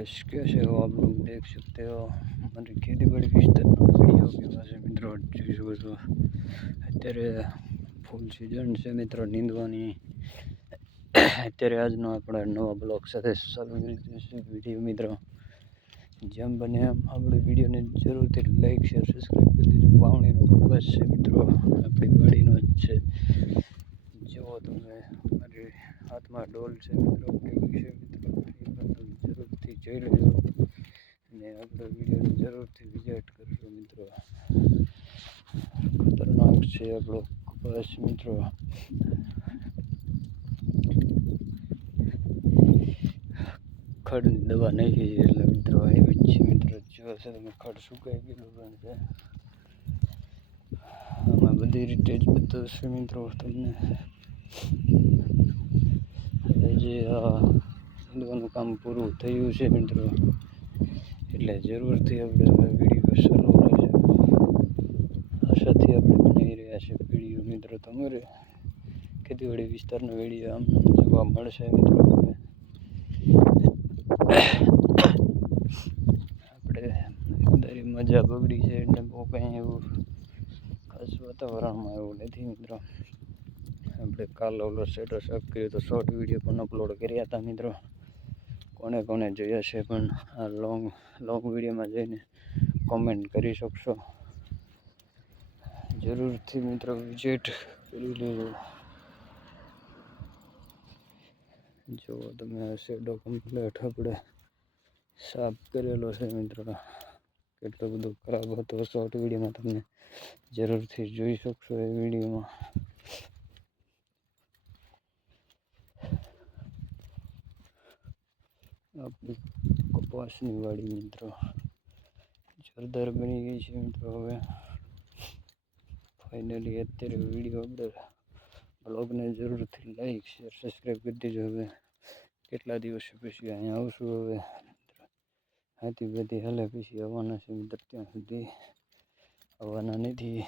कैसे हो आप लोग देख सकते हो हमारी खेती बड़ी વિસ્તારમાં વિડીયો કેવા છે મિત્રો જોઈ શકો છો અત્યારે ફૂલ સિઝન છે મિત્રો નીંદવાની અત્યારે આજનો આપણા નવા બ્લોગ સાથે ચાલુ કરી દઈશું વિડીયો મિત્રો જેમ બને એમ આપણે વિડીયોને જરૂરથી લાઈક શેર સબસ્ક્રાઈબ કરી દેજો વાવણીનો કપાસ છે મિત્રો આપણી વાડીનો જ છે જુઓ તમે મારી હાથમાં ડોલ છે મિત્રો કેવી છે જોઈ લેજો. અને આપણે વિડીયોને જરૂરથી વિઝિટ કરજો મિત્રો. ખતરનાક છે આપણો કપાસ મિત્રો. ખડની દવા નાખી છે એટલે મિત્રો એવી જ છે મિત્રો. જો છે તમે ખડ સુકાઈ ગયેલું પણ છે. આમાં બધી રીતે જ બતાવશે મિત્રો તમને. હવે જે આ દવાનું કામ પૂરું થયું છે મિત્રો. એટલે જરૂરથી આપણે હવે વીડિયો શરૂ કરીશું આશાથી આપણે બનાવી રહ્યા છે વીડિયો. મિત્રો, તમારે ખેતીવાડી વિસ્તારનો વીડિયો આમ જોવા મળશે મિત્રો હવે. આપણે દરેક મજા બગડી છે એટલે બહુ કંઈ એવું ખાસ વાતાવરણમાં એવું નથી મિત્રો. આપણે કાલ ઓલો સ્ટેટસ અપ કર્યો તો શોર્ટ વીડિયો પણ અપલોડ કર્યા હતા મિત્રો. કોને કોને જોયા છે પણ આ લોંગ લોંગ વિડીયોમાં જઈને કોમેન્ટ કરી શકશો. જરૂરથી મિત્રો વિઝિટ કરી લેજો. જો તમે શેડો કમ્પ્લેટ આપણે સાફ કરેલો છે મિત્રો. કેટલો બધો ખરાબ હતો શોર્ટ વિડીયોમાં તમને જરૂરથી જોઈ શકશો એ વિડીયોમાં આપણી કપાસની વાડી મિત્રો. જોરદાર બની ગઈ છે મિત્રો હવે. ફાઇનલી અત્યારે વીડિયો અંદર બ્લોગને જરૂરથી લાઈક શેર સબસ્ક્રાઈબ કરી દેજો હવે. કેટલા દિવસો પછી અહીંયા આવશું હવે હાથી બધી હાલે પછી આવવાના છે મિત્ર. ત્યાં સુધી આવવાના નથી.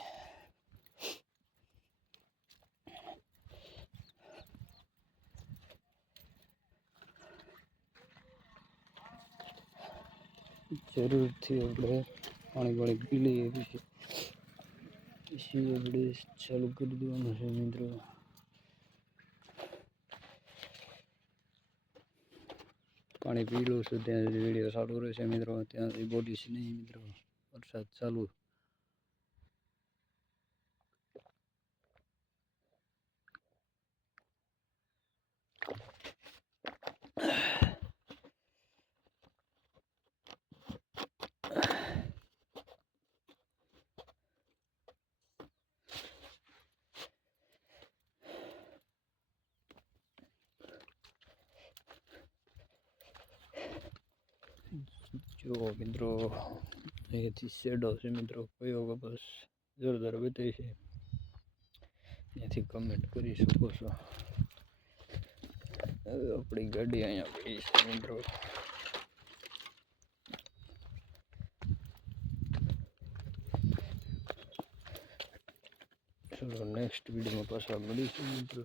જરૂરથી આપણે પાણી પાણી પી લઈએ પછી પછી આપણે ચાલુ કરી દેવાનું છે મિત્રો. પાણી પી લઉં છું, ત્યાં વીડિયો ચાલુ રહેશે મિત્રો. ત્યાં સુધી બોડીશ નહીં મિત્રો. વરસાદ ચાલુ. જુઓ મિત્રો અહીંયાથી શેડો છે મિત્રો, કયો કપાસ જોરદાર બતાવી છે. ત્યાંથી કમેન્ટ કરી શકો છો. હવે આપણી ગાડી અહીંયા પડી છે મિત્રો. ચલો નેક્સ્ટ વિડીયોમાં પાછા મળીશું મિત્રો.